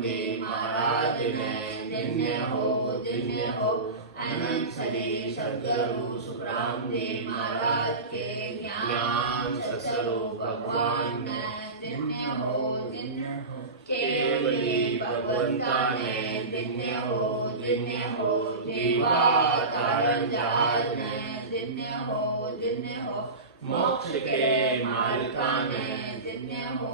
देव महाराज ने धन्य हो अनंत श्री सद्गुरु सुखराम देव महाराज के ज्ञान स्वरूप भगवान ने धन्य हो केवली भगवंता ने धन्य हो जीवा तारण जहाज ने धन्य हो मोक्ष के मालिका ने धन्य हो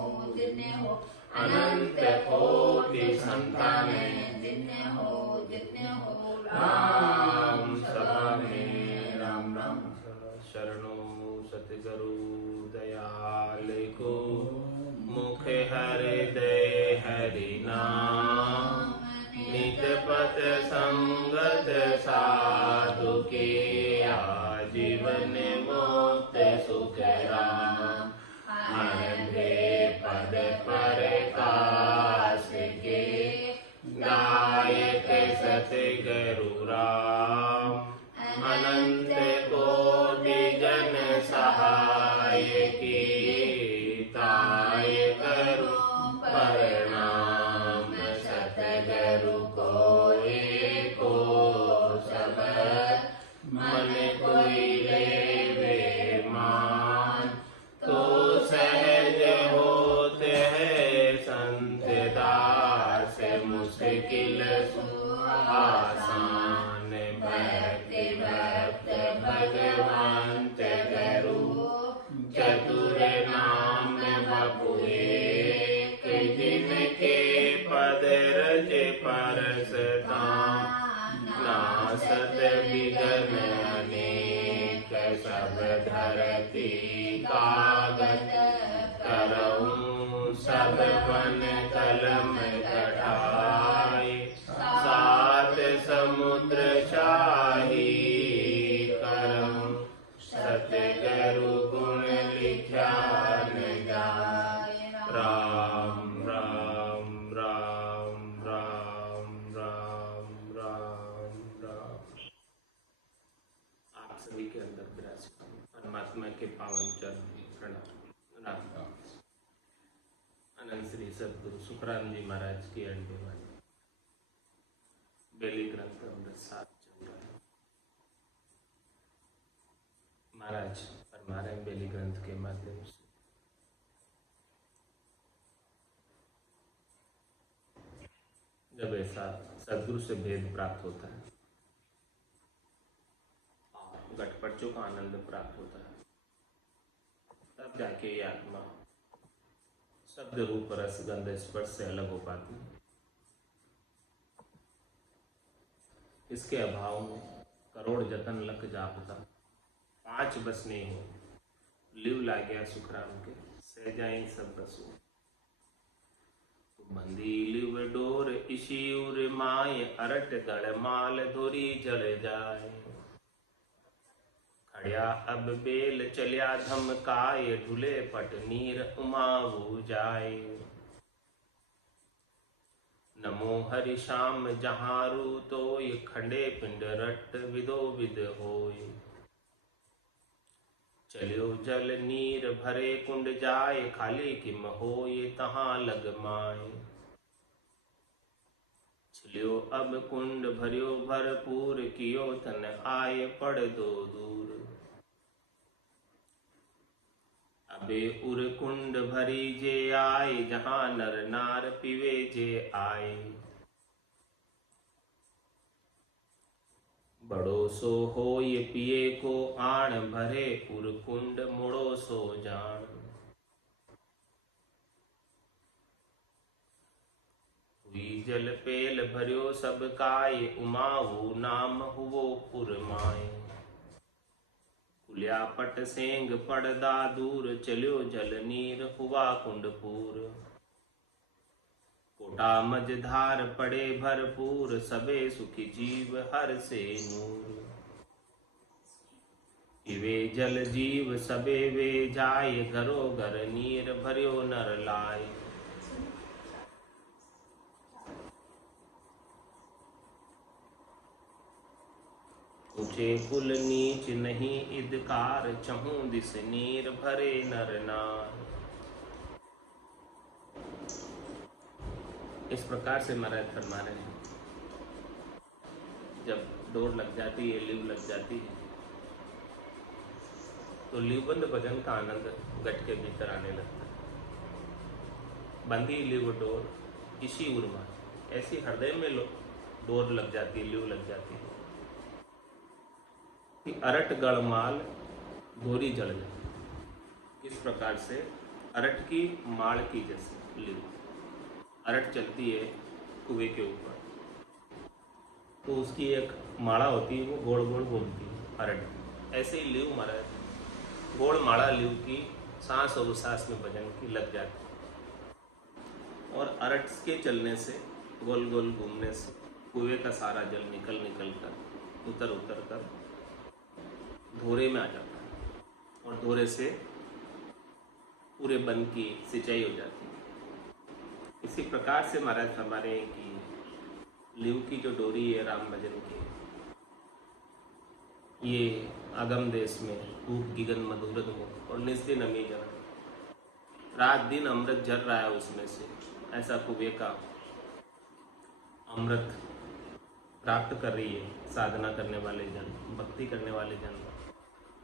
अनंत कोटि संताने धन्य हो राम सभा में राम राम शरणो सतगुरु दयाल को मुख हृदय हरि नाम नित पथ संगत साधु के आजीवन मुक्त सुख राम हरे पद प्रकाश के गायक सतगुरु राम अनंत कोटि जन सहाय की ताय करो प्रणाम सतगुरु को एको शब्द मन कोई लेवे मान तो सहज होते हैं संत दास मुश्किल आसान भक्ति भक्त भगवंत गुरु चतुर नाम बपुए जिनके पद रज परसता नासत विघ्न अनेक सब धरती कागज करऊं सब वन कलम कढ़ाई सात समुद्र शाही करऊं सतगुरु गुण लिखा न जाए राम राम राम राम राम राम राम। आप सभी के अंदर विराजमान परमात्मा के पावन चरण प्रणाम राम राम। अनंत श्री सद्गुरु सुखराम जी महाराज की अड्डे वाली बेली ग्रंथ अमृत साथ चल रहा है। महाराज फरमा रहे हैं बेली ग्रंथ के माध्यम से जब ऐसा सद्गुरु से भेद प्राप्त होता है और घटपटों का आनंद प्राप्त होता है तब जाके ये आत्मा शब्द रूप रस गंध स्पर्श से अलग हो पाती है। इसके अभाव में करोड़ जतन लख जापता पांच बस नहीं हो लिव ला गया सुखराम के सह जाए सब बसो बंदी लिव डोर इशिउर माय अरट दड़ माल धोरी जल जाए खड़िया अब बेल चलिया धमकाय ढुले पट नीर उमाऊ जाए नमो हरि श्याम जहारू तोय खंडे पिंड रट विदो विद होय चलियो जल नीर भरे कुंड जाए खाली किम होय तहाँ लग माए चलियो अब कुंड भरियो भरपूर कियो तन आए पड़ दो दूर अबे उर कुंड भरी जे आए जहाँ नर नार पीवे जे आए बड़ो सो होय पिए को आण भरे उर कुंड मुड़ो सो जान हुई जल पेल भरियो सब काय उमाऊ नाम हुवो पुर माए कुलिया पट सेंग पड़दा दूर चलियो जल नीर हुआ कुंडपूर कोटा मझधार पड़े भरपूर सबे सुखी जीव हर से नूर इवे जल जीव सबे वे जाय घरो घर नीर भरियो नर लाय ऊंचे कुल नीच नहीं इदकार चहूं दिस नीर भरे नर नार इस प्रकार से महाराज फरमा रहे हैं, जब डोर लग जाती है, लीव लग जाती है, तो लीवबंद भजन का आनंद गट के भीतर आने लगता है। बंदी लीव डोर इसी उर्मा, ऐसी हृदय में डोर लग जाती है, लीव लग जाती है कि अरट गड़माल गोरी जल जाए। इस प्रकार से अरट की माड़ की जैसे लीव, अरट चलती है कुएं के ऊपर, तो उसकी एक माड़ा होती है, वो गोल गोल घूमती है अरट। ऐसे ही लीव महाराज, गोल माड़ा लीव की सांस और उसास में भजन की लग जाती है। और अरट के चलने से, गोल गोल घूमने से कुएं का सारा जल निकल कर उतर कर धोरे में आ जाता है और धोरे से पूरे वन की सिंचाई हो जाती है। इसी प्रकार से महाराज फरमा रहे हैं कि लीव की जो डोरी है राम भजन की, ये अगम देश में खूब गिगन मधुरद मुख और निस्दिन अमी जन, रात दिन अमृत झर रहा है उसमें से, ऐसा कुएं का अमृत प्राप्त कर रही है साधना करने वाले जन, भक्ति करने वाले जन,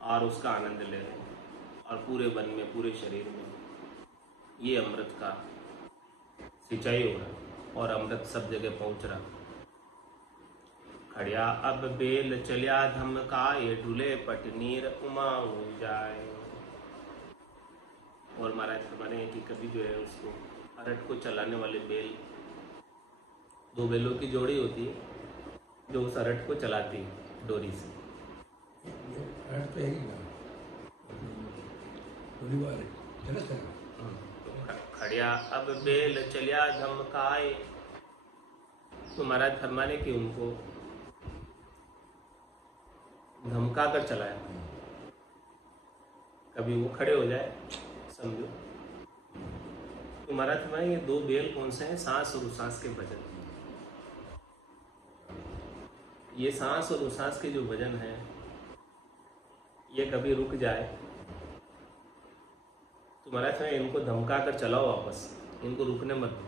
और उसका आनंद ले रहे हैं। और पूरे वन में, पूरे शरीर में ये अमृत का सिंचाई हो रहा और अमृत सब जगह पहुंच रहा। खड़िया अब बेल चलिया धमकाए, ढूले पटनीर उमाऊ जाए। और महाराज फरमाने हैं कि कभी जो है उसको अरट को चलाने वाले बेल, दो बेलों की जोड़ी होती है जो उस अरट को चलाती है डोरी से। खड़िया अब बेल चलिया धमकाए, तो महाराज फरमाने कि उनको धमका कर चलाया, कभी वो खड़े हो जाए समझो। तो महाराज फरमाने ये दो बेल कौन से हैं? सांस और उसास के भजन। ये सांस और उसास के जो भजन है, ये कभी रुक जाए तो महाराज में इनको धमका कर चलाओ वापस, इनको रुकने मत दो।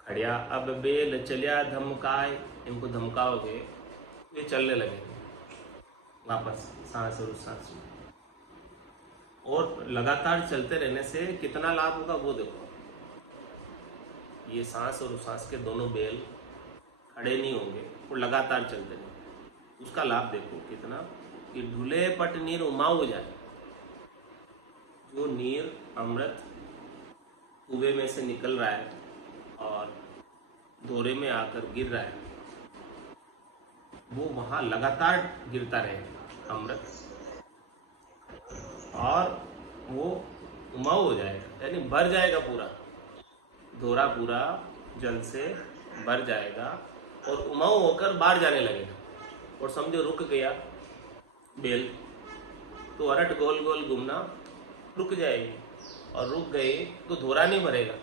खड़िया अब बेल चलिया धमकाए, इनको धमकाओगे ये चलने लगेंगे वापस सांस और उसास में। और लगातार चलते रहने से कितना लाभ होगा वो देखो। ये सांस और उसास के दोनों बेल खड़े नहीं होंगे और लगातार चलते रहेंगे, उसका लाभ देखो कितना, कि ढूले पट नीर उमाऊ हो जाए। जो नीर अमृत कुएं में से निकल रहा है और धोरे में आकर गिर रहा है, वो वहां लगातार गिरता रहेगा अमृत, और वो उमाऊ हो जाएगा, यानी भर जाएगा पूरा धोरा, पूरा जल से भर जाएगा और उमाऊ होकर बाहर जाने लगेगा। और समझो रुक गया बेल, तो अरट गोल गोल घूमना रुक जाएगी, और रुक गए तो धोरा नहीं भरेगा।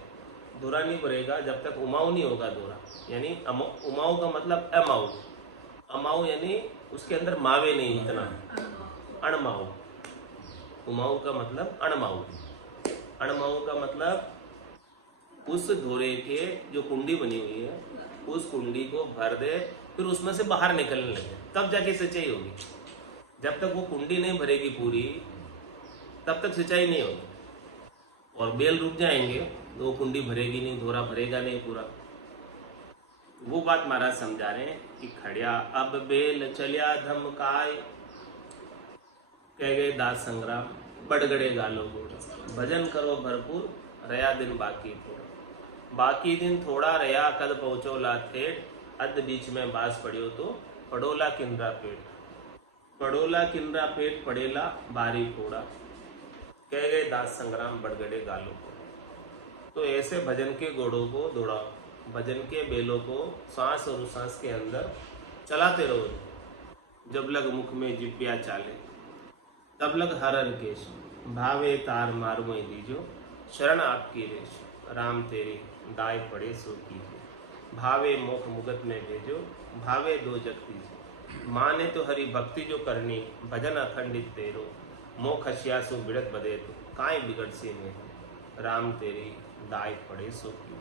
धोरा नहीं भरेगा जब तक उमाऊ नहीं होगा धोरा, यानी उमाऊ का मतलब अमाऊ, अमाऊ यानी उसके अंदर मावे नहीं, इतना अणमाऊ। उमाऊ का मतलब अणमाऊ, अणमाऊ का मतलब उस धोरे के जो कुंडी बनी हुई है उस कुंडी को भर दे, फिर उसमें से बाहर निकलने लगे, तब जाके सिंचाई होगी। जब तक वो कुंडी नहीं भरेगी पूरी, तब तक सिंचाई नहीं होगी। और बेल रुक जाएंगे तो वो कुंडी भरेगी नहीं, धोरा भरेगा नहीं पूरा। वो बात महाराज समझा रहे हैं कि खड़िया अब बेल चलिया धमकाए, कह गए दास संग्राम बड़गड़े गालो गोड़। भजन करो भरपूर, रया दिन बाकी थोड़ा, बाकी दिन थोड़ा रया, कद पहुंचो ला थेड़, अद बीच में बास पड़ियो तो पड़ोला किंद्रा पेट, पड़ोला किंद्रा पेट पड़ेला बारी फोड़ा, कह गए दास संग्राम बड़गड़े गालो को। तो ऐसे भजन के घोड़ों को दौड़ाओ, भजन के बेलों को सांस और उसास के अंदर चलाते रहो। जब लग मुख में जिप्या चाले, तब लग हरर केश, भावे तार मारो दीजो, शरण आपकी रेश, राम तेरी दाय पड़े सो कीजिए, भावे मोख मुगत में भेजो, भावे दो जग कीजिए, माने तो हरि भक्ति जो करनी, भजन अखंडित तेरो, मोख हसिया सो बिड़त बदे तो, काय बिगड़ सी में, राम तेरी दाय पड़े सो की।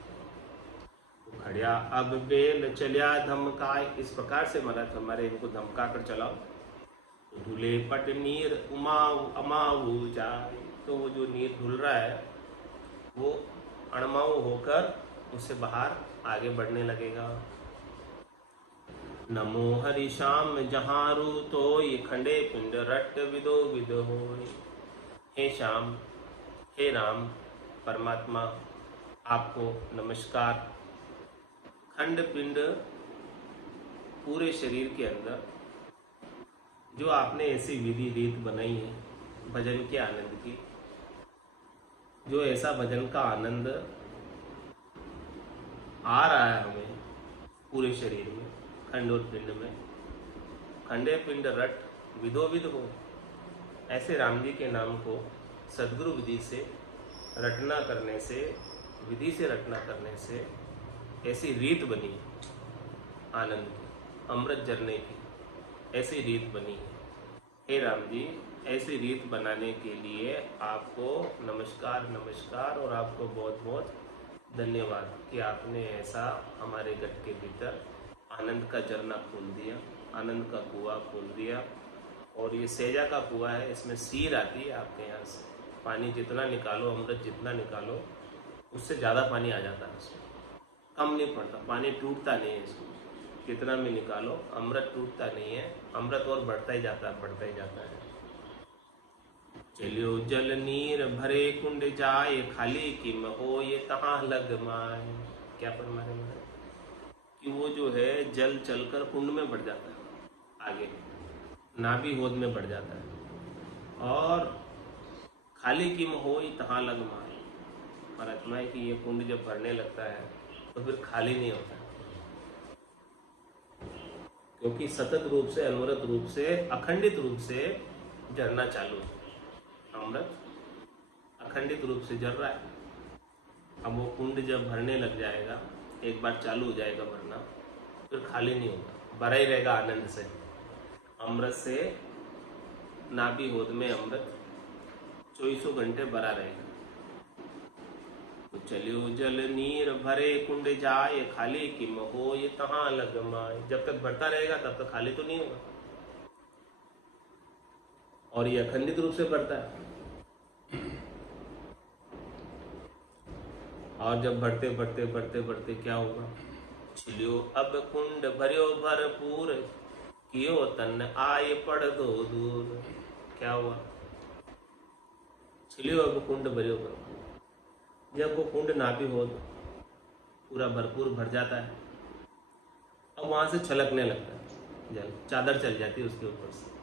खड़िया अब बेल चलिया धमकाए, इस प्रकार से महाराज हमारे इनको धमका कर चलाओ। तो धुले पट नीर उमाऊ अमाऊ जाए, तो वो जो नीर धुल रहा है वो अणमाऊ होकर उससे बाहर आगे बढ़ने लगेगा। नमो हरि श्याम जहारू तो ये खंडे पिंड रट विदो विद होय। हे श्याम, हे राम परमात्मा, आपको नमस्कार। खंड पिंड पूरे शरीर के अंदर जो आपने ऐसी विधि रीत बनाई है भजन के आनंद की, जो ऐसा भजन का आनंद आ रहा है हमें पूरे शरीर में, खंड और पिंड में, खंडे पिंड रट विदो विद हो, ऐसे राम जी के नाम को सदगुरु विधि से रटना करने से, विधि से रटना करने से ऐसी रीत बनी आनंद की, अमृत झरने की ऐसी रीत बनी है। हे राम जी, ऐसी रीत बनाने के लिए आपको नमस्कार नमस्कार, और आपको बहुत बहुत धन्यवाद कि आपने ऐसा हमारे गट के भीतर आनंद का झरना खोल दिया, आनंद का कुआं खोल दिया। और ये सेजा का कुआं है, इसमें सीर आती है आपके यहाँ से, पानी जितना निकालो, अमृत जितना निकालो उससे ज़्यादा पानी आ जाता है उसमें, कम नहीं पड़ता, पानी टूटता नहीं है इसमें, कितना भी निकालो अमृत टूटता नहीं है, अमृत और बढ़ता ही जाता है, बढ़ता ही जाता है। चलियो जल नीर भरे कुंड जाए, खाली की महो ये तहाँ लग माए। क्या फरमाए मारे कि वो जो है जल चलकर कुंड में बढ़ जाता है, आगे नाभि होद में बढ़ जाता है, और खाली की महो ये तहाँ लग माए। महात्मा है कि ये कुंड जब भरने लगता है तो फिर खाली नहीं होता, क्योंकि सतत रूप से, अनवरत रूप से, अखंडित रूप से झरना चालू है, अमृत अखंडित रूप से झर रहा है। अब वो कुंड जब भरने लग जाएगा, एक बार चालू हो जाएगा भरना, फिर खाली नहीं होगा, भरा ही रहेगा आनंद से, अमृत से, नाभि होद में अमृत 24 घंटे भरा रहेगा। तो चलियो जल नीर भरे कुंड जाए, खाली की महो ये तहाँ लग माए। जब तक भरता रहेगा तब तक खाली तो नहीं होगा, और ये अखंडित रूप से भरता है। और जब बढ़ते बढ़ते बढ़ते बढ़ते क्या होगा, छिलियो अब कुंड भरियो भरपूर, कियो तन आए पड़ दो दूर। क्या हुआ, छिलियो अब कुंड भरियो भरपूर, जब वो कुंड नाभि हो पूरा भरपूर भर जाता है, अब वहां से छलकने लगता है जल, चादर चल जाती है उसके ऊपर से।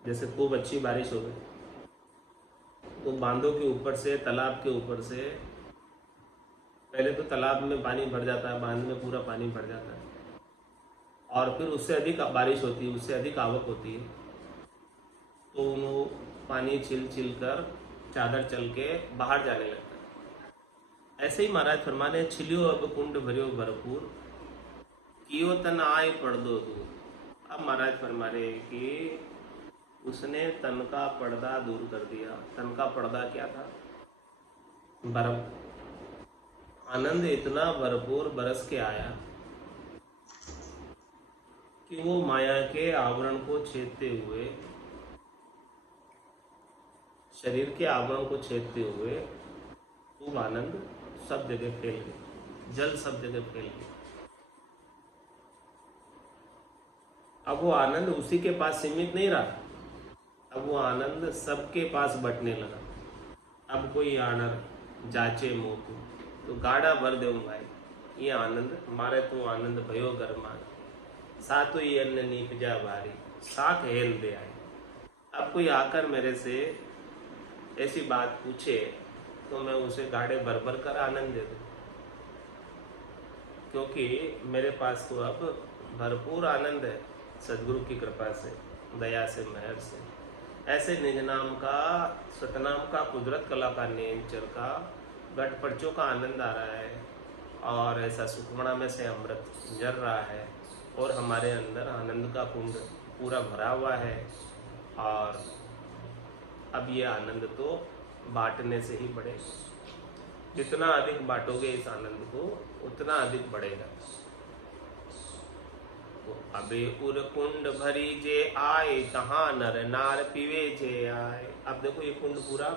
जैसे खूब अच्छी बारिश हो गई तो बांधों के ऊपर से, तालाब के ऊपर से, पहले तो तालाब में पानी भर जाता है, बांध में पूरा पानी भर जाता है, और फिर उससे अधिक बारिश होती है, उससे अधिक आवक होती है, तो वो पानी छिल छिल कर चादर चल के बाहर जाने लगता है। ऐसे ही महाराज फरमाने, छिलियो अब कुंड भरियो भरपूर, कियो तन आए पड़ दो दूर। अब महाराज फरमाने कि उसने तन का पर्दा दूर कर दिया। तन का पर्दा क्या था, बर्फ। आनंद इतना भरपूर बरस के आया कि वो माया के आवरण को छेदते हुए, शरीर के आवरण को छेदते हुए खूब आनंद सब जगह फैल गया, जल सब जगह फैल गया। अब वो आनंद उसी के पास सीमित नहीं रहा, अब वो आनंद सबके पास बंटने लगा। अब कोई आनर जाचे मोतु तो गाड़ा भर दे भाई, ये आनंद मारे तू आनंद भयो गरमान, सातो ही अन्न नीप जा भारी, साख हेल दे आए। अब कोई आकर मेरे से ऐसी बात पूछे तो मैं उसे गाड़े भर भर कर आनंद दे दूं, क्योंकि मेरे पास तो अब भरपूर आनंद है सदगुरु की कृपा से, दया से, मेहर से। ऐसे निज नाम का, सतनाम का, कुदरत कला का, नेचर का, गट पर्चों का आनंद आ रहा है, और ऐसा सुखमणा में से अमृत जर रहा है, और हमारे अंदर आनंद का कुंड पूरा भरा हुआ है। और अब ये आनंद तो बांटने से ही बढ़े, जितना अधिक बांटोगे इस आनंद को उतना अधिक बढ़ेगा। तो अबे उर कुंड भरी जे आए, तहाँ नर नार पीवे जे आए। अब देखो ये कुंड पूरा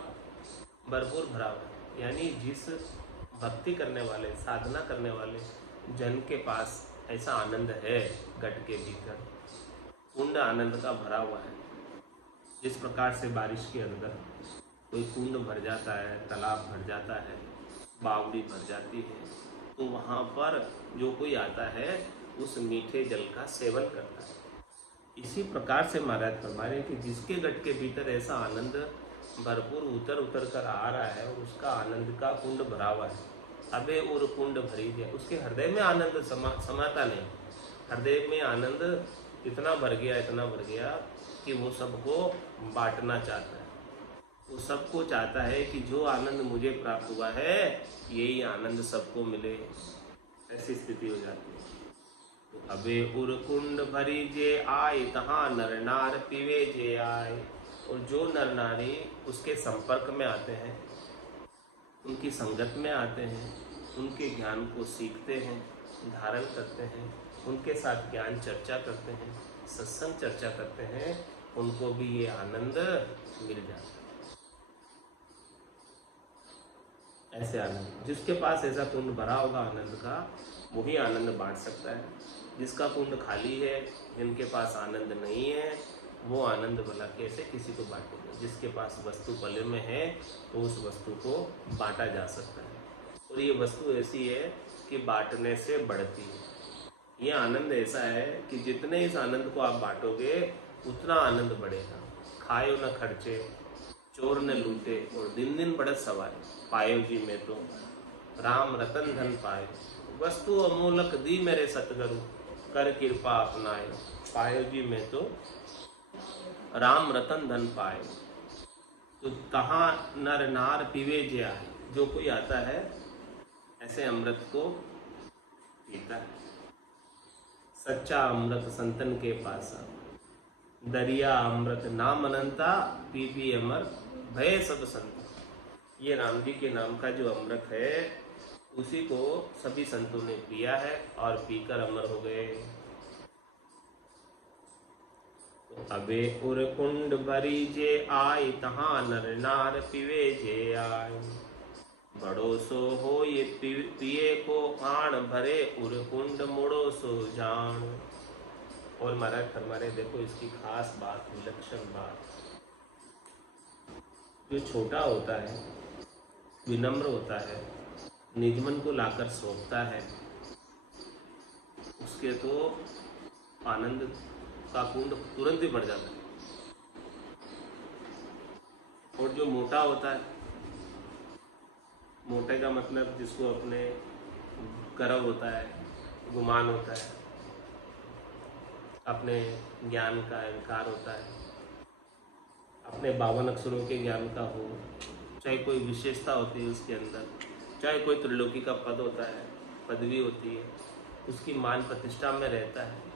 भरपूर भरा हुआ है, यानी जिस भक्ति करने वाले, साधना करने वाले जन के पास ऐसा आनंद है घट के भीतर, कुंड आनंद का भरा हुआ है। जिस प्रकार से बारिश के अंदर कोई कुंड भर जाता है, तालाब भर जाता है, बावड़ी भर जाती है, तो वहाँ पर जो कोई आता है उस मीठे जल का सेवन करता है। इसी प्रकार से महाराज फरमा रहे हैं कि जिसके घट के भीतर ऐसा आनंद भरपूर उतर उतर कर आ रहा है और उसका आनंद का कुंड भरा हुआ है, अबे और कुंड भरी जाए, उसके हृदय में आनंद समाता नहीं। हृदय में आनंद इतना भर गया कि वो सबको बांटना चाहता है। वो सबको चाहता है कि जो आनंद मुझे प्राप्त हुआ है यही आनंद सबको मिले, ऐसी स्थिति हो जाती है। तो अबे उर कुंड भरी जे आए, तहाँ नर नार पीवे जे आए। और जो नर नारी उसके संपर्क में आते हैं, उनकी संगत में आते हैं, उनके ज्ञान को सीखते हैं, धारण करते हैं, उनके साथ ज्ञान चर्चा करते हैं, सत्संग चर्चा करते हैं, उनको भी ये आनंद मिल जाता है। ऐसे आनंद जिसके पास ऐसा कुंड भरा होगा आनंद का, वही आनंद बांट सकता है। जिसका कुंड खाली है, जिनके पास आनंद नहीं है, वो आनंद भला कैसे किसी को बांटेगा। जिसके पास वस्तु पले में है तो उस वस्तु को बांटा जा सकता है। और ये वस्तु ऐसी है कि बांटने से बढ़ती है। ये आनंद ऐसा है कि जितने इस आनंद को आप बांटोगे उतना आनंद बढ़ेगा। खायो न खर्चे, चोर न लूटे, और दिन दिन बढ़त सवाए। पायो जी में तो राम रतन धन पाए, वस्तु अमूलक दी मेरे सतगुरु, कर कृपा अपनाए। पायो जी में तो राम रतन धन पाए। तो तहाँ नर नार पीवे जे आए। जो कोई आता है ऐसे अमृत को पीता है। सच्चा अमृत संतन के पास, दरिया अमृत नाम अनंता, पी पी अमर भय सब संत। ये राम जी के नाम का जो अमृत है उसी को सभी संतों ने पिया है और पीकर अमर हो गए। तो अबे उर कुंड भरी जे आए, तहाँ नर नार पीवे जे आए। बड़ो सो हो ये पिए को आण, भरे उर कुंड मोड़ो सो जान। और महाराज फरमा रहे, देखो इसकी खास बात, विलक्षण बात, जो छोटा होता है, विनम्र होता है, निजमन को लाकर सौंपता है, उसके तो आनंद का कुंड तुरंत ही बढ़ जाता है। और जो मोटा होता है, मोटे का मतलब जिसको अपने गर्व होता है, गुमान होता है, अपने ज्ञान का अहंकार होता है, अपने 52 अक्षरों के ज्ञान का हो, चाहे कोई विशेषता होती है उसके अंदर, चाहे कोई त्रिलोकी का पद होता है, पदवी होती है, उसकी मान प्रतिष्ठा में रहता है।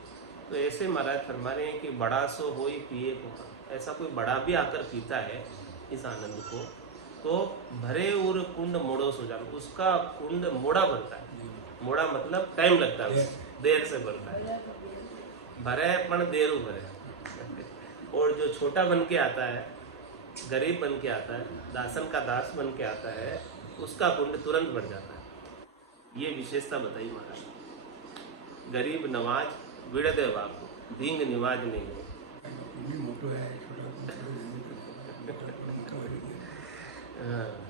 तो ऐसे महाराज फरमा रहे हैं कि बड़ा सो हो ही पिए को। ऐसा कोई बड़ा भी आकर पीता है इस आनंद को, तो भरे उर कुंड मोड़ो सो जान, उसका कुंड मोड़ा भरता है। मोड़ा मतलब टाइम लगता है, देर से भरता है, भरे पण देर भरे। और जो छोटा बन के आता है, गरीब बन के आता है, दासन का दास बन के आता है, उसका कुंड तुरंत बढ़ जाता है। ये विशेषता बताई महाराज। गरीब नवाज विड़ दे बापू, धींग निवाज नहीं हो।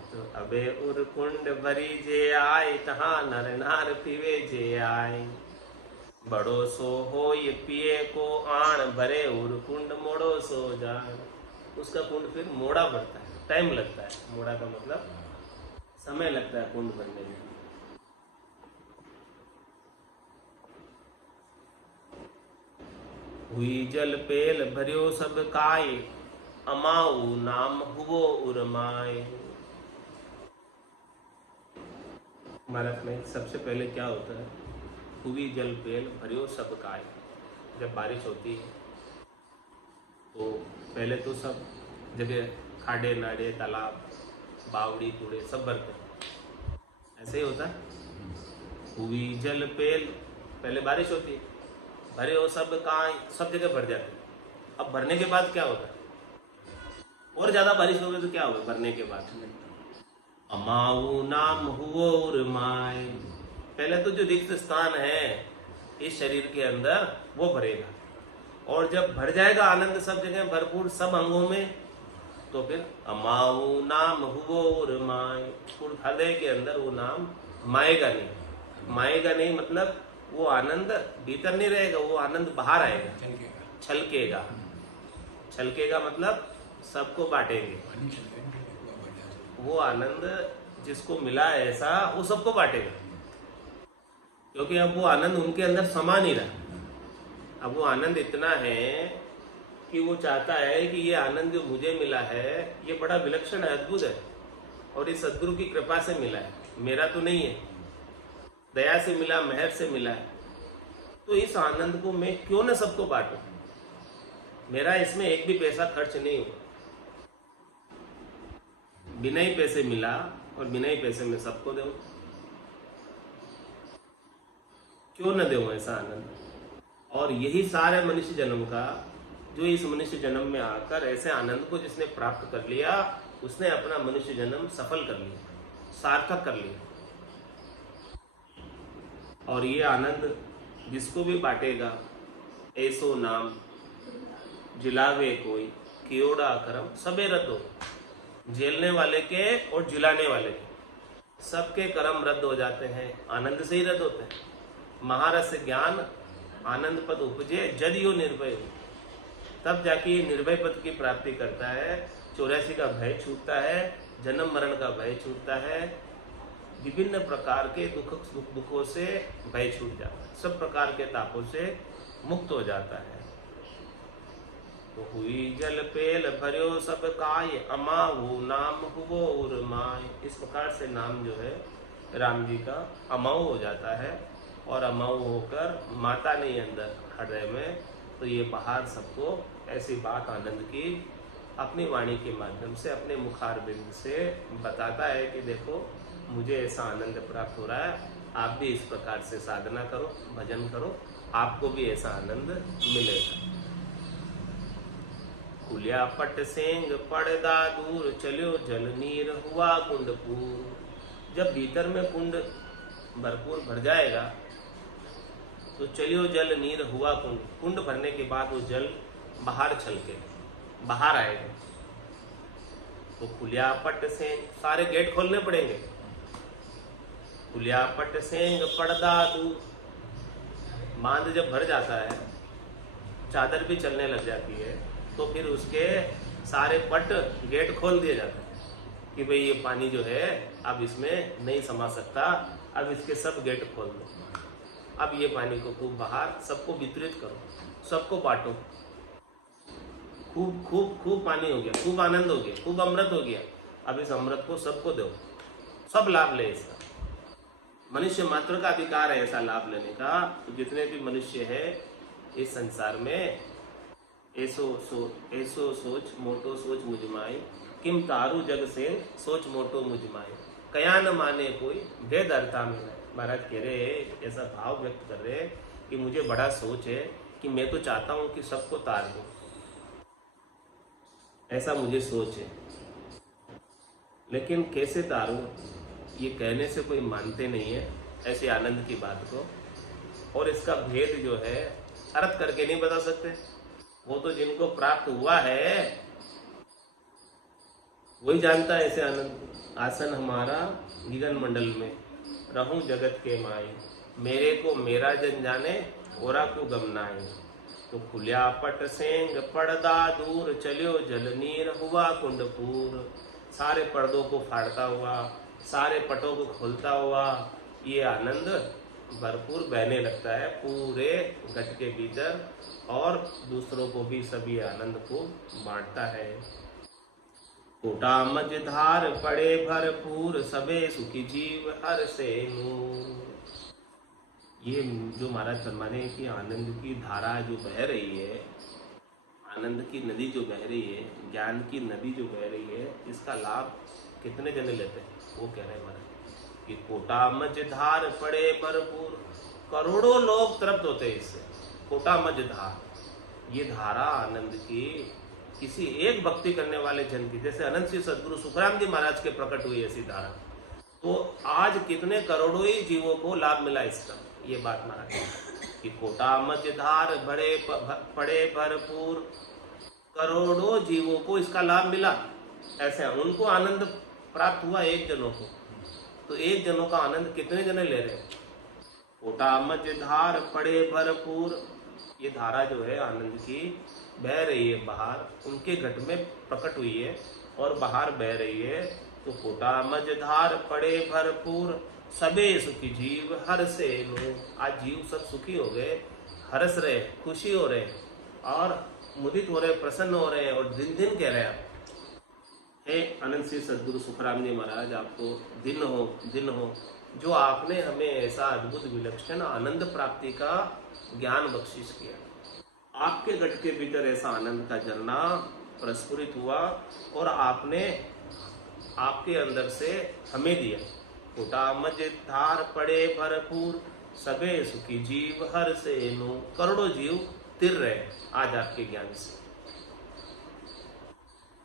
तो अबे उर कुंड भरी जे आए, तहाँ नर नार पीवे जे आए। बड़ो सो हो ये पिए को आण, भरे उर कुंड मोड़ो सो जान। उसका कुंड फिर मोड़ा भरता है, टाइम लगता है। मोड़ा का मतलब समय लगता है कुंड भरने में। हुई जल पेल भरियो सब काए, अमाऊ नाम हुओ उरमाए। भारत में सबसे पहले क्या होता है? हुई जल पेल भरियो सब काय। जब बारिश होती है तो पहले तो सब जगह खाड़े नाड़े तालाब बावड़ी कूड़े सब भरते हैं। ऐसे ही होता है। हुई जल पेल, पहले बारिश होती है, भरे हो सब, कहाँ सब जगह भर जाते हैं। अब भरने के बाद क्या होता है, और ज्यादा बारिश हो गई तो क्या होगा भरने के बाद, अमाऊ नाम हुओ माय, पहले तो जो रिक्त स्थान है इस शरीर के अंदर वो भरेगा, और जब भर जाएगा आनंद सब जगह भरपूर सब अंगों में, तो फिर अमाऊ नाम हुओ माय, पूर्ण हृदय के अंदर वो नाम माएगा नहीं, माएगा नहीं मतलब वो आनंद भीतर नहीं रहेगा, वो आनंद बाहर आएगा, छलकेगा। छलकेगा मतलब सबको बांटेंगे, वो आनंद जिसको मिला है ऐसा वो सबको बांटेगा, क्योंकि अब वो आनंद उनके अंदर समा नहीं रहा। अब वो आनंद इतना है कि वो चाहता है कि ये आनंद जो मुझे मिला है ये बड़ा विलक्षण है, अद्भुत है, और इस सद्गुरु की कृपा से मिला है, मेरा तो नहीं है, दया से मिला, मेहर से मिला है। तो इस आनंद को मैं क्यों न सबको बांटूं, मेरा इसमें एक भी पैसा खर्च नहीं हुआ, बिना ही पैसे मिला और बिना ही पैसे में सबको दूं, क्यों न दूं ऐसा आनंद। और यही सारे मनुष्य जन्म का, जो इस मनुष्य जन्म में आकर ऐसे आनंद को जिसने प्राप्त कर लिया, उसने अपना मनुष्य जन्म सफल कर लिया, सार्थक कर लिया। और ये आनंद जिसको भी बांटेगा, ऐसो नाम जिलावे कोई, कियोड़ा करम सबे रद्द हो, झेलने वाले के और जिलाने वाले के सबके कर्म रद्द हो जाते हैं, आनंद से ही रद्द होते हैं। महारस ज्ञान आनंद पद उपजे जद यो निर्भय हो, तब जाके ये निर्भय पद की प्राप्ति करता है, 84 का भय छूटता है, जन्म मरण का भय छूटता है, विभिन्न प्रकार के दुखों से भय छूट जाता है, सब प्रकार के तापों से मुक्त हो जाता है। तो हुई जल पेल भर्यो सब काय, अमाऊ नाम हुओ माय, इस प्रकार से नाम जो है राम जी का अमाऊ हो जाता है, और अमाऊ होकर माता नहीं अंदर हृदय में, तो ये बाहर सबको ऐसी बात आनंद की अपनी वाणी के माध्यम से, अपने मुखारबिंद से बताता है कि देखो मुझे ऐसा आनंद प्राप्त हो रहा है, आप भी इस प्रकार से साधना करो, भजन करो, आपको भी ऐसा आनंद मिलेगा। खुलिया पट सेंग पड़दा दूर, चलो जल नीर हुआ कुंडपूर, जब भीतर में कुंड भरपूर भर जाएगा तो चलियो जल नीर हुआ कुंड, कुंड भरने के बाद वो जल बाहर छलके बाहर आएगा। तो खुलिया पट से सारे गेट खोलने पड़ेंगे, खुलिया पट सेंग पड़दा दूर, बांध जब भर जाता है, चादर भी चलने लग जाती है, तो फिर उसके सारे पट गेट खोल दिए जाते हैं कि भाई ये पानी जो है अब इसमें नहीं समा सकता, अब इसके सब गेट खोल दो, अब ये पानी को खूब बाहर सबको वितरित करो, सबको बांटो, खूब खूब खूब पानी हो गया, खूब आनंद हो गया, खूब अमृत हो गया, अब इस अमृत को सबको दो, सब लाभ ले इसका। मनुष्य मात्र का अधिकार है ऐसा लाभ लेने का। तो जितने भी मनुष्य है इस संसार में, ऐसो सोच मोटो सोच मुझमाई, किम तारू जग से सोच मोटो मुझमाई, कया न माने कोई भेद अर्था में। महाराज कह रहे, ऐसा भाव व्यक्त कर रहे कि मुझे बड़ा सोच है कि मैं तो चाहता हूं कि सबको तार दूं, ऐसा मुझे सोच है, लेकिन कैसे तारूं ये कहने से कोई मानते नहीं है ऐसे आनंद की बात को, और इसका भेद जो है अर्थ करके नहीं बता सकते। वो तो जिनको प्राप्त हुआ है वही जानता है ऐसे आनंद। आसन हमारा गगन मंडल में, रहूं जगत के माई, मेरे को मेरा जन जाने, ओरा को गम नाई। तो खुलिया पट सेंग पड़दा दूर, चलियो जल नीर हुआ कुंडपूर, सारे पर्दों को फाड़ता हुआ, सारे पटों को खोलता हुआ ये आनंद भरपूर बहने लगता है पूरे घट के भीतर, और दूसरों को भी सभी आनंद को बांटता है। कोटा मझधार पड़े भरपूर, सबे सुखी जीव हर से नूर। ये जो महाराज फरमाने हैं कि आनंद की धारा जो बह रही है, आनंद की नदी जो बह रही है, ज्ञान की नदी जो बह रही है, इसका लाभ कितने जने लेते हैं वो कह रहे हैं महाराज। कि कोटा मझधार पड़े भरपूर, करोड़ों लोग तृप्त होते हैं इससे। कोटा मझधार, ये धारा आनंद की किसी एक भक्ति करने वाले जन की, जैसे अनंत श्री सदगुरु सुखराम जी महाराज के प्रकट हुई ऐसी धारा, तो आज कितने करोड़ों ही जीवों को लाभ मिला इसका। ये बात महाराज कि कोटा मझधार पड़े भरपूर, करोड़ों जीवों को इसका लाभ मिला। ऐसे उनको आनंद प्राप्त हुआ एक जनों को, तो एक जनों का आनंद कितने जने ले रहे हैं। कोटा मझधार पड़े भरपूर, ये धारा जो है आनंद की बह रही है बाहर, उनके घट में प्रकट हुई है और बाहर बह रही है। तो कोटा मझधार पड़े भरपूर, सबे सुखी जीव हर से लो, आज जीव सब सुखी हो गए, हर्ष रहे, खुशी हो रहे और मुदित हो रहे, प्रसन्न हो रहे और दिन दिन कह रहे हैं। हे अनंत श्री सदगुरु सुखराम जी महाराज, आपको दिन हो जो आपने हमें ऐसा अद्भुत विलक्षण आनंद प्राप्ति का ज्ञान बख्शिश किया। आपके गढ़ के भीतर ऐसा आनंद का झरना प्रस्फुरित हुआ और आपने आपके अंदर से हमें दिया। कोटा मझधार पड़े भरपूर, सबे सुखी जीव हर से नो, करोड़ों जीव तिर रहे आज आपके ज्ञान से।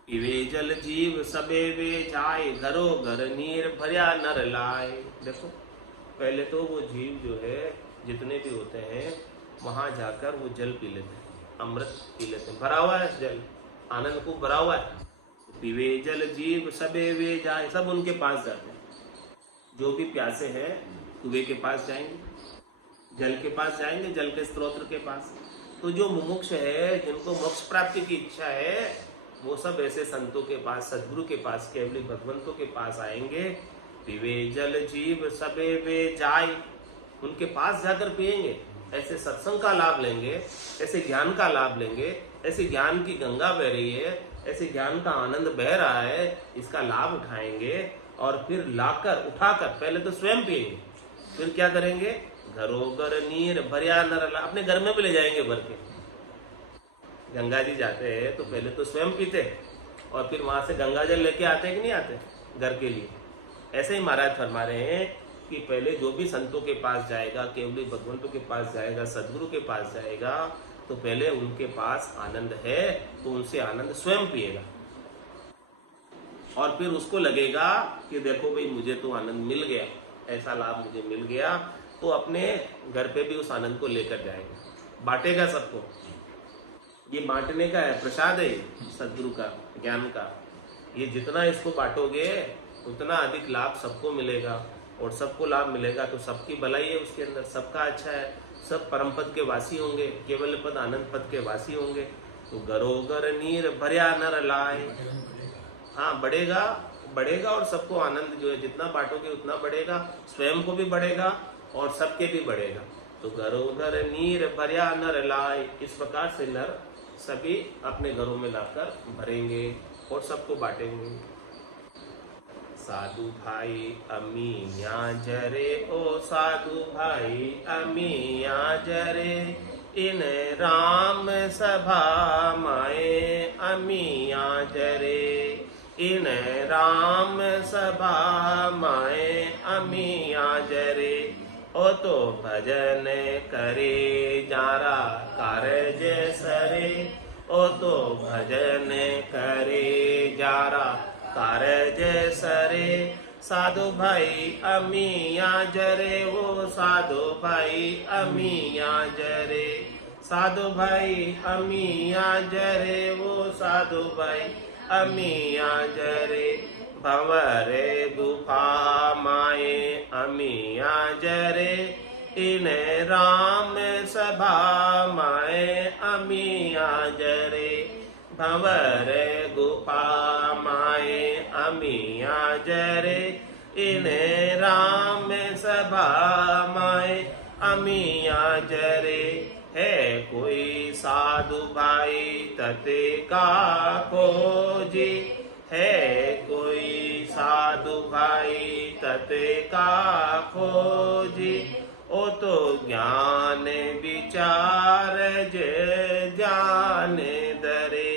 पीवे जल जीव सबे वे जाए, घरो घर नीर भरिया नर लाए। देखो पहले तो वो जीव जो है जितने भी होते हैं वहां जाकर वो जल पी लेते हैं, अमृत पी लेते हैं, भरा हुआ है जल, आनंद को भरा हुआ है। पीवे जल जीव सबे वे जाए, सब उनके पास जाते हैं। जो भी प्यासे हैं कुएं के पास जाएंगे, जल के पास जाएंगे, जल के स्त्रोत्र के पास। तो जो मुमुक्ष है, जिनको मोक्ष प्राप्ति की इच्छा है, वो सब ऐसे संतों के पास, सदगुरु के पास, केवली भगवंतों के पास आएंगे। पीवे जल जीव सबे वे जाए, उनके पास जाकर पिएंगे, ऐसे सत्संग का लाभ लेंगे, ऐसे ज्ञान का लाभ लेंगे, ऐसे ज्ञान की गंगा बह रही है, ऐसे ज्ञान का आनंद बह रहा है, इसका लाभ उठाएंगे और फिर लाकर उठाकर पहले तो स्वयं पिएंगे, फिर क्या करेंगे, घरों घर नीर भरिया नर, अपने घर में भी ले जाएंगे भर के। गंगा जी जाते हैं तो पहले तो स्वयं पीते और फिर वहां से गंगा जल लेके आते हैं कि नहीं आते घर के लिए। ऐसे ही महाराज फरमा रहे हैं कि पहले जो भी संतों के पास जाएगा, केवली भगवंतों के पास जाएगा, सदगुरु के पास जाएगा, तो पहले उनके पास आनंद है तो उनसे आनंद स्वयं पिएगा और फिर उसको लगेगा कि देखो भाई मुझे तो आनंद मिल गया, ऐसा लाभ मुझे मिल गया, तो अपने घर पे भी उस आनंद को लेकर जाएगा, बांटेगा सबको। ये बांटने का है, प्रसाद है सदगुरु का, ज्ञान का। ये जितना इसको बांटोगे उतना अधिक लाभ सबको मिलेगा और सबको लाभ मिलेगा तो सबकी भलाई है उसके अंदर, सबका अच्छा है, सब परम पद के वासी होंगे, केवल पद आनंद पद के वासी होंगे। तो घरो घर नीर भरिया नर लाए, हाँ बढ़ेगा और सबको आनंद जो है जितना बांटोगे उतना बढ़ेगा, स्वयं को भी बढ़ेगा और सबके भी बढ़ेगा। तो घरो घर नीर भरिया नर लाए, इस प्रकार से नर सभी अपने घरों में लाकर भरेंगे और सबको बांटेंगे। साधु भाई अमिया जरे, ओ साधु भाई अमिया जरे, इन राम सभा माए अमिया जरे, इन राम सभा माए अमिया जरे। ओ तो भजन करे जारा कारज सरे, ओ तो भजन करे जारा कारज सरे। साधु भाई अमिया जरे, वो साधु भाई अमिया जरे, साधु भाई अमिया जरे, वो साधु भाई अमिया जरे। भंवरे गुफा माए अमिया जरे, इन राम सभा माए अमिया जरे। भंवरे गुफा माए अमिया जरे, इन राम सभा माए अमिया जरे। है कोई साधु भाई तते का खोजी, है कोई साधु भाई तते का खोजी। ओ तो ज्ञान विचार जान दरे,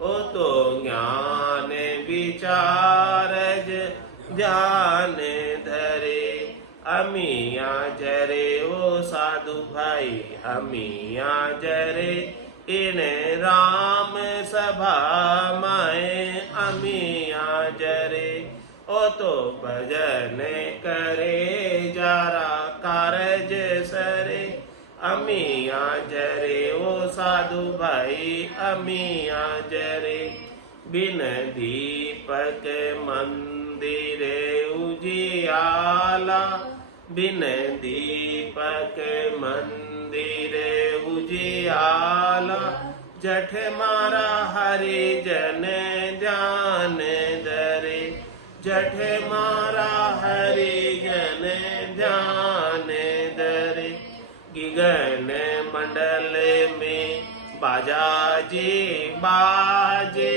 ओ तो ज्ञान विचार जान धरे। अमिया जरे ओ साधु भाई अमिया जरे इन राम सभा माए अमिया जरे ओ तो भजन करे जारा कारज सरे अमिया जरे ओ साधु भाई अमिया जरे बिन दीपक मंदिर उजियाला बिन दीपक मंदिर उजियाला जठ मारा हरि जन ध्यान धरे जठ मारा हरि जन ध्यान धरे गिगन मंडल में बाजा जी बाजे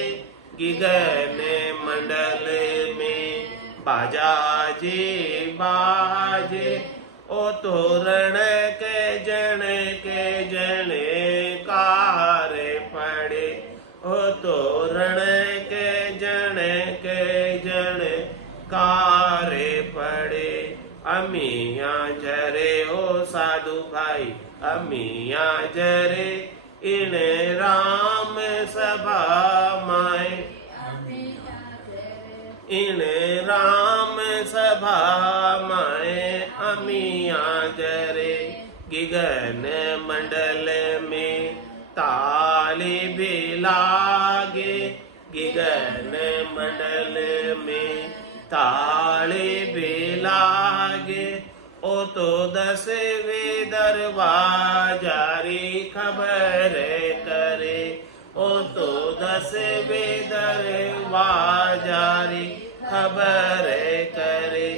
गिगन मंडल में बाजा जी बाजे ओ तोरण के जन कार पड़े ओ तोरण के जन कार पड़े अमिया जरे ओ साधु भाई अमिया जरे इन राम सभा माए इन राम सभा माए अमिया जरे गिगन मंडल में ताली भी लागे गिगन मंडल में ताली भी लागे ओ तो 10वें दरवाजारी खबर करे ओ तो 10वें दरवाजारी खबर करे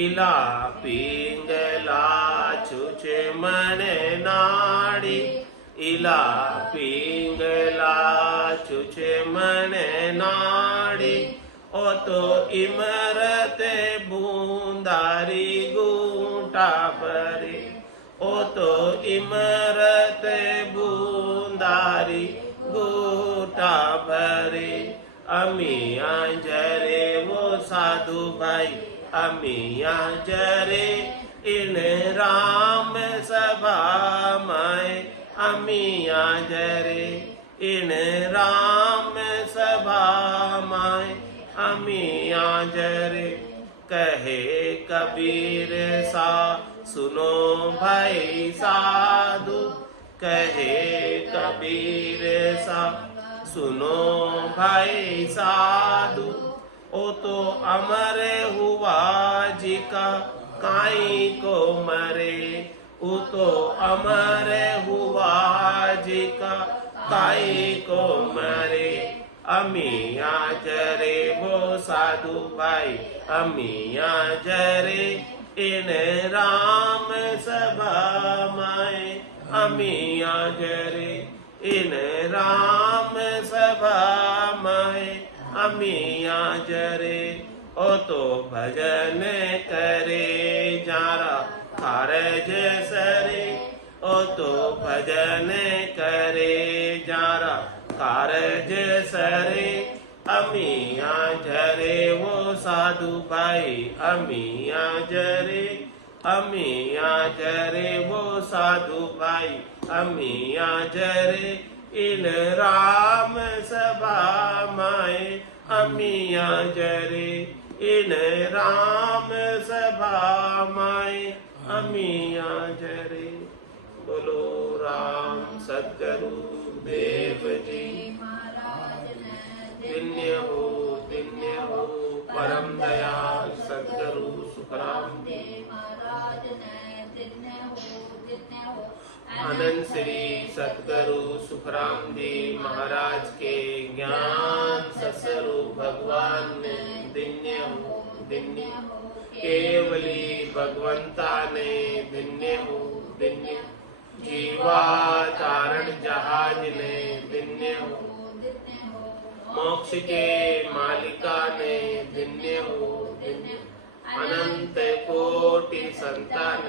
इला पिंगला छुचे मन नाड़ी इला पिंगला छुचे मन नाड़ी ओ तो इमरत बूंदारी गूंटा परे ओ तो इमरत बूंदारी गूंटा परे अमिया जरे वो साधु भाई अमिया जरे इन राम सभा माए अमिया जरे इन राम सभा माए अमिया जरे कहे कबीर सा सुनो भाई साधु कहे कबीर सा सुनो भाई साधु ओ तो अमर हुआ जी का काई को मरे ओ तो अमर हुआ जी का काई को मरे अमिया जरे वो साधु भाई अमिया जरे इन राम सभा माए अमिया जरे इन राम सभा माए अमिया जरे ओ तो भजन करे जारा कारज सरे ओ तो भजन करे जारा कारज सरे अमिया जरे वो साधु भाई अमिया जरे वो साधु भाई अमिया जरे इन राम सभा माए अमिया जरे इन राम सभा माए अमिया जरे बोलो राम सद्गुरु देव जी दिन्य हो परम दयाल सद्गुरु सुखराम जी आनंद श्री सद्गुरु सुखराम जी महाराज के ज्ञान ससुरु भगवान दिन्य हो केवली भगवंता ने दिन्य हो जीवा तारण जहाज ने दिन्य हो मोक्ष के मालिका ने दिन्य हो अनंत कोटि संतान